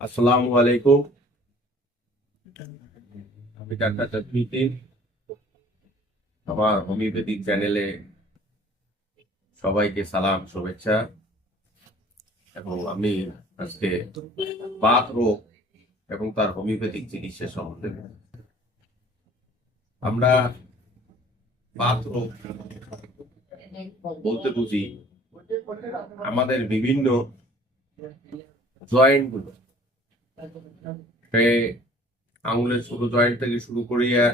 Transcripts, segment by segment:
আসসালামু আলাইকুম। আমি ডাক্তার তসমিউদ্দিন। আমার হোমিওপ্যাথিক চ্যানেলে সবাইকে সালাম, শুভেচ্ছা। এবং আমি আজকে বাত রোগ এবং তার হোমিওপ্যাথিক চিকিৎসা সম্বন্ধে আমরা বাত রোগ বলতে বুঝি আমাদের বিভিন্ন জয়েন্ট গুলো, আঙুলের ছোট জয়েন্ট থেকে শুরু করিয়া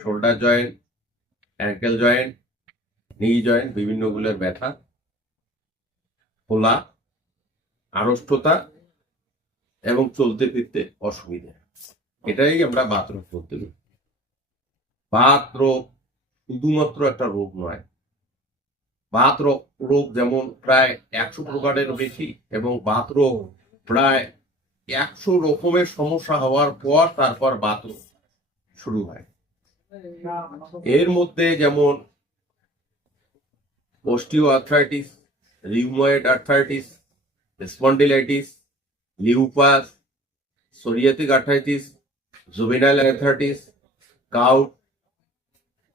shoulder joint, ankle joint, knee joint, বিভিন্ন গুলোর ব্যথা, ফোলা, আড়ষ্টতা এবং চলতে ফিরতে অসুবিধা, এটাই আমরা বাত রোগ বলতে পারি। বাত রোগ শুধুমাত্র একটা রোগ নয়। বাত রোগ যেমন প্রায় 100 প্রকারের বেশি, এবং বাত রোগ প্রায় 100 রকমের সমস্যা হওয়ার পর তারপর বাত রোগ শুরু হয়। এর মধ্যে যেমন osteoarthritis, rheumatoid arthritis, spondylitis, lupus, psoriatic arthritis, juvenile arthritis, gout,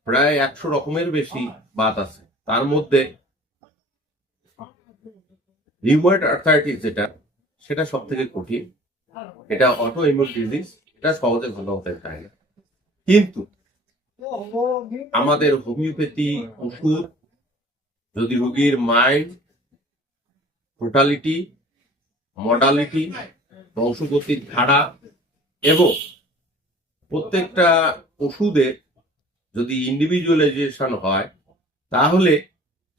প্রায় 100 রকমের বেশি বাত আছে। তার মধ্যে রিউময়েড আর্থ্রাইটিস সেটা সব থেকে কঠিন। এটা অটো ইমিউন ডিজিজ, এটা সহজে ভালো হতে চায় না। কিন্তু আমাদের হোমিওপ্যাথি ওষুধ যদি রোগীর মাইন্ড, টোটালিটি, মডালিটি, বংশগতির ধারা এবং প্রত্যেকটা ওষুধের যদি ইন্ডিভিজুয়ালাইজেশন হয়, তাহলে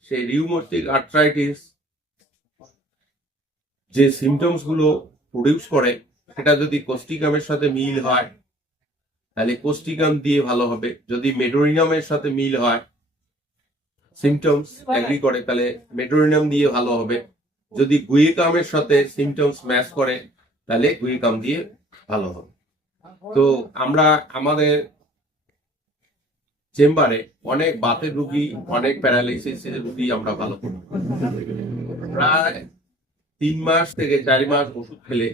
সেই রিউমেটিক আর্থ্রাইটিস যে সিমটমস গুলো প্রডিউস করে, সেটা যদি কোস্টিকামের সাথে মিল হয় তাহলে কোস্টিকাম দিয়ে ভালো হবে। যদি মেডোরিনামের সাথে মিল হয়, সিমটমস এগ্রি করে, তাহলে মেডোরিনাম দিয়ে ভালো হবে। যদি গুইকামের সাথে সিমটমস ম্যাচ করে, তাহলে গুইকাম দিয়ে ভালো হবে। তো আমরা আমাদের চেম্বারে অনেক বাতের রুগী, অনেক প্যারালাইসিসের রুগী আমরা ভালো করি। প্রায় 3 মাস থেকে 4 মাস ওষুধ খেলে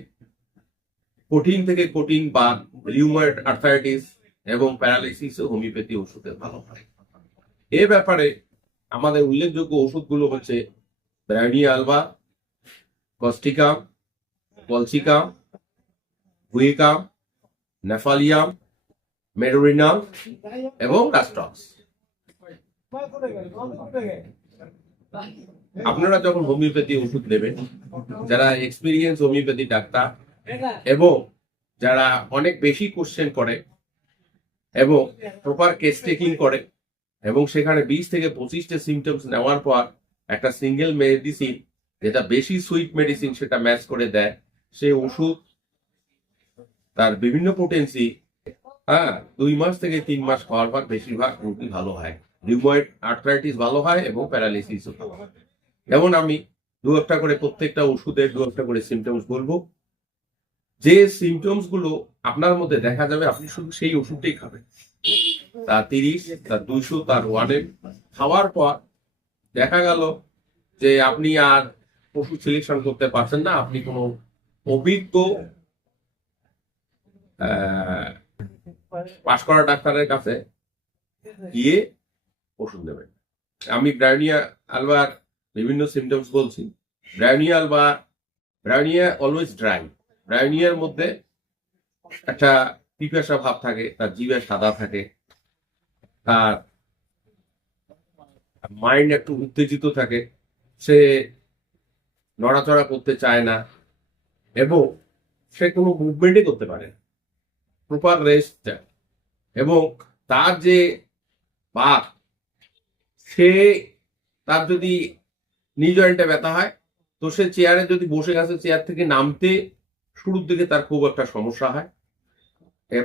কঠিন থেকে কঠিন বাত, রিউময়েড আর্থ্রাইটিস এবং প্যারালাইসিস হোমিওপ্যাথি ওষুধে ভালো হয়। এ ব্যাপারে আমাদের উল্লেখযোগ্য ওষুধগুলো হচ্ছে ব্রায়োনিয়া আলবা, কস্টিকাম, কলসিকাম, গুইকাম, নেফালিয়াম, মেডোরিনাম এবং রাস্টক্স। আপনারা যখন হোমিওপ্যাথি ওষুধ নেবেন, যারা এক্সপিরিয়েন্স হোমিওপ্যাথি ডাক্তার এবং যারা অনেক বেশি কোশ্চেন করে এবং প্রপার কেস টেকিং করে এবং সেখানে 20 থেকে 25টা সিমটমস নেওয়ার পর একটা সিঙ্গেল মেডিসিন, যেটা বেশি সুইট মেডিসিন, সেটা ম্যাচ করে দেয়, সেই ওষুধ তার বিভিন্ন পোটেন্সি 2 মাস থেকে 3 মাস খাওয়ার পর বেশিরভাগ রোগী ভালো হয়। রিউময়েড আর্থ্রাইটিস ভালো হয় এবং প্যারালাইসিসও ভালো হয়। যেমন আমি একটা করে প্রত্যেকটা ওষুধের একটা করে সিমটমস বলবো। যে সিমটমস গুলো আপনার মধ্যে দেখা যাবে, আপনি শুধু সেই ওষুধটাই খাবেন। তার 30, তার 200, তার 100 খাওয়ার পর দেখা গেল যে আপনি আর ওষুধ সিলেকশন করতে পারছেন না। আপনি কোনো অভিজ্ঞ পাশ করা ডাক্তারের কাছে গিয়ে ওষুধ নেবেন। আমি ব্রায়োনিয়া আলবার বিভিন্ন সিমটমস বলছি। Bryonia always dry. ব্রায়োনিয়ার মধ্যে একটা পিপাসা ভাব থাকে, তার জিভে সাদা থাকে, তার মাইন্ড একটু উত্তেজিত থাকে, সে নড়াচড়া করতে চায় না এবং সে কোনো মুভমেন্টই করতে পারে না, প্রপার রেস্ট চায়। এবং তার যে বাত, সে তার যদি নি জয়েন্টে ব্যথা হয়, তো সে চেয়ারে যদি বসে আছে, চেয়ার থেকে নামতে শুরুর দিকে তার খুব একটা সমস্যা হয়।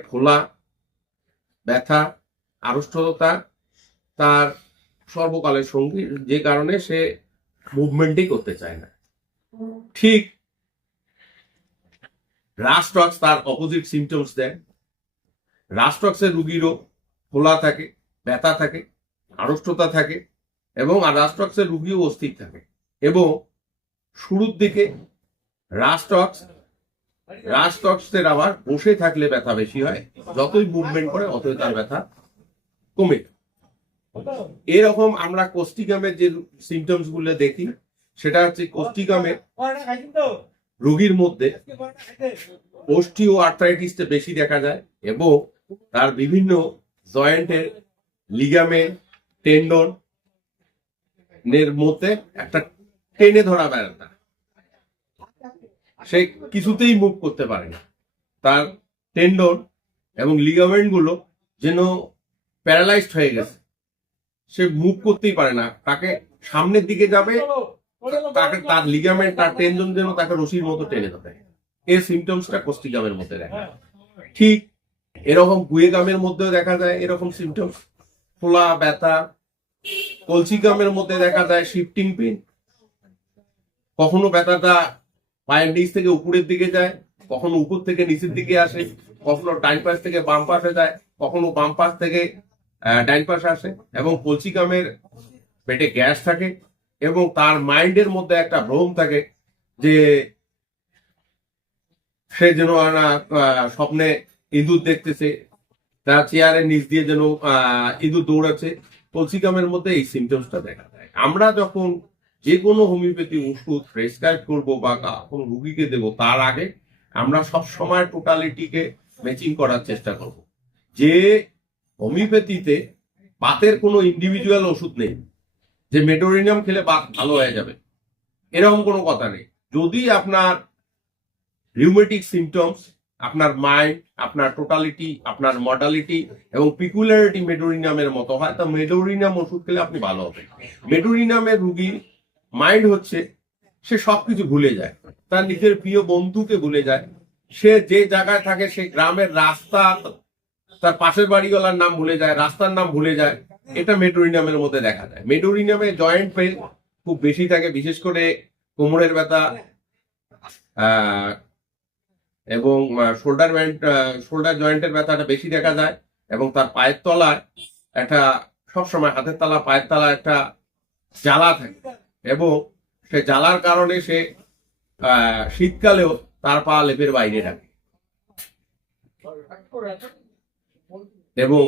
ফোলা, ব্যথা, আড়ষ্টতা তার সর্বকালের সঙ্গী, যে কারণে সে মুভমেন্টই করতে চায় না। ঠিক রাস্টক্স তার অপোজিট সিমটমস দেয়। রাস্টক্সের রুগীরও ফোলা থাকে, ব্যথা থাকে, আড়ষ্টতা থাকে এবং রাস্টক্সের রুগীও অস্থির থাকে। এবং শুরুর দিকে রাস্টক্স রাজতক্সের আবার বসে থাকলে ব্যথা বেশি হয়, যতই মুভমেন্ট করে অতই তার ব্যথা কমে। এরকম আমরা কোষ্ঠিকামের যে সিমটমস গুলো দেখি সেটা হচ্ছে কোষ্ঠিকামের রোগীর মধ্যে অস্টিও আর্থ্রাইটিসটা বেশি দেখা যায় এবং তার বিভিন্ন জয়েন্টের লিগামেন্ট টেন্ডন এর মধ্যে একটা টেনে ধরা ব্যথা, সে কিছুতেই মুভ করতে পারে না, তার টেন্ডন এবং লিগামেন্ট গুলো যেন প্যারালাইজড হয়ে গেছে, সে মুভ করতেই পারে না, তাকে সামনের দিকে যাবে তাকে তার লিগামেন্ট তার টেন্ডন যেন তাকে রশির মতো টেনে ধরে। এর সিমটমসটা কোষ্ঠিকামের মধ্যে দেখা যায়। ঠিক এরকম গুয়েগামের মধ্যেও দেখা যায় এরকম সিমটমস, ফোলা ব্যথা। কলসিকামের মধ্যে দেখা যায় শিফটিং পেন, কখনো ব্যথাটা পায়ের নিচ থেকে উপরের দিকে যায়, কখনো উপর থেকে নিচের দিকে আসে, কখনো ডাইন পাশ থেকে বাম পাশে যায়, কখনো বাম পাশ থেকে ডাইন পাশে আসে। এবং কলসিকামের পেটে গ্যাস থাকে এবং তার মাইন্ডের মধ্যে একটা ভ্রম থাকে যে সে যেন স্বপ্নে ইঁদুর দেখতেছে, তার চেয়ারের নিচ দিয়ে যেন ইঁদুর দৌড়াচ্ছে। কলসিকামের মধ্যে এই সিমটমসটা দেখা যায়। আমরা যখন যে কোনো হোমিওপ্যাথি ওষুধ প্রেসক্রাইব করবো বা কোনো রুগীকে দেবো, তার আগে আমরা সব সময় টোটালিটিকে ম্যাচিং করার চেষ্টা করব। যে হোমিওপ্যাথিতে বাতের কোনো ইন্ডিভিজুয়াল ওষুধ নেই যে মেডোরিনাম খেলে বাত ভালো হয়ে যাবে, এরকম কোনো কথা নেই। যদি আপনার রিউমেটিক সিমটমস, আপনার মাইন্ড, আপনার টোটালিটি, আপনার মডালিটি এবং পিকুলারিটি মেডোরিনামের মতো হয়, তা মেডোরিনাম ওষুধ খেলে আপনি ভালো হবেন। মেডোরিনামের রুগীর মাইন্ড হচ্ছে সে সবকিছু ভুলে যায়, তার নিজের প্রিয় বন্ধুকে ভুলে যায়, সে যে জায়গায় থাকে সে গ্রামের রাস্তা, তার পাশের বাড়িওয়ালার নাম ভুলে যায়, রাস্তার নাম ভুলে যায়। এটা মেডোরিনামের মধ্যে দেখা যায়। মেডোরিনামে জয়েন্ট পেন খুব বেশি থাকে, বিশেষ করে কোমরের ব্যথা এবং শোল্ডার জয়েন্টের ব্যথাটা বেশি দেখা যায়। এবং তার পায়ের তলায় একটা সবসময় হাতের তলা পায়ের তলা একটা জ্বালা থাকে এবং সে জ্বালার কারণে সে শীতকালেও তার পা লেপের বাইরে রাখে। এবং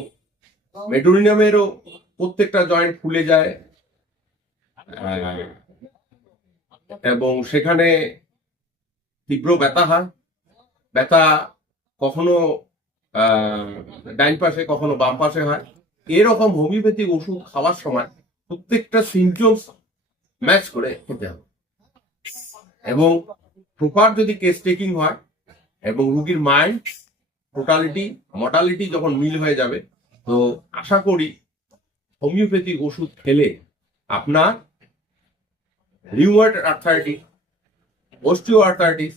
মেডোরিনামেরও প্রত্যেকটা জয়েন্ট ফুলে যায় এবং সেখানে তীব্র ব্যথা হয়। ব্যথা কখনো ডাইন পাশে কখনো বাম পাশে হয়। এরকম হোমিওপ্যাথিক ওষুধ খাওয়ার সময় প্রত্যেকটা সিমটমস ম্যাচ করে খেতে হবে এবং প্রপার যদি কেস টেকিং হয় এবং রুগীর মাইন্ড টোটালিটি মর্টালিটি যখন মিল হয়ে যাবে, তো আশা করি হোমিওপ্যাথিক ওষুধ খেলে আপনার রিউমেটয়েড আর্থ্রাইটিস, অস্টিও আর্থ্রাইটিস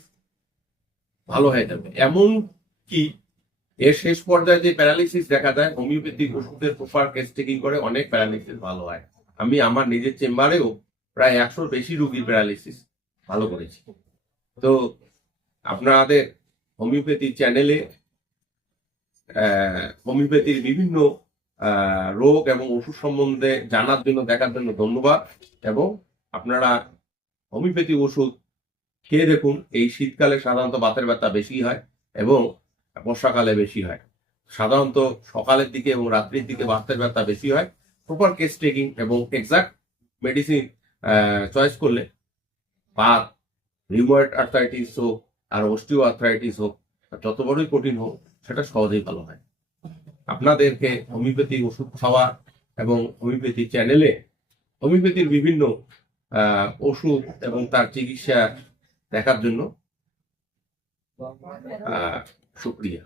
ভালো হয়ে যাবে। এমন কি এর শেষ পর্যায়ে যে প্যারালিসিস দেখা যায়, হোমিওপ্যাথিক ওষুধের প্রপার কেস টেকিং করে অনেক প্যারালিসিস ভালো হয়। আমি আমার নিজের চেম্বারেও প্রায় 100-র বেশি রুগীর প্যারালিসিস ভালো করেছি। তো আপনাদের হোমিওপ্যাথি চ্যানেলে হোমিওপ্যাথির বিভিন্ন রোগ এবং ওষুধ সম্বন্ধে জানার জন্য, দেখার জন্য ধন্যবাদ। এবং আপনারা হোমিওপ্যাথি ওষুধ খেয়ে দেখুন। এই শীতকালে সাধারণত বাতের ব্যথা বেশি হয় এবং বর্ষাকালে বেশি হয়। সাধারণত সকালের দিকে এবং রাত্রির দিকে বাতের ব্যথা বেশি হয়। প্রপার কেস টেকিং এবং এক্সাক্ট মেডিসিন চয়েস করলে বাত, রিউমেটয়েড আর্থ্রাইটিস হোক আর অস্টিও আর্থ্রাইটিস হোক, যত বড়ই কঠিন হোক, সেটা সহজেই ভালো হয়। আপনাদেরকে হোমিওপ্যাথি ওষুধ খাওয়া এবং হোমিওপ্যাথি চ্যানেলে হোমিওপ্যাথির বিভিন্ন ওষুধ এবং তার চিকিৎসা দেখার জন্য শুকরিয়া।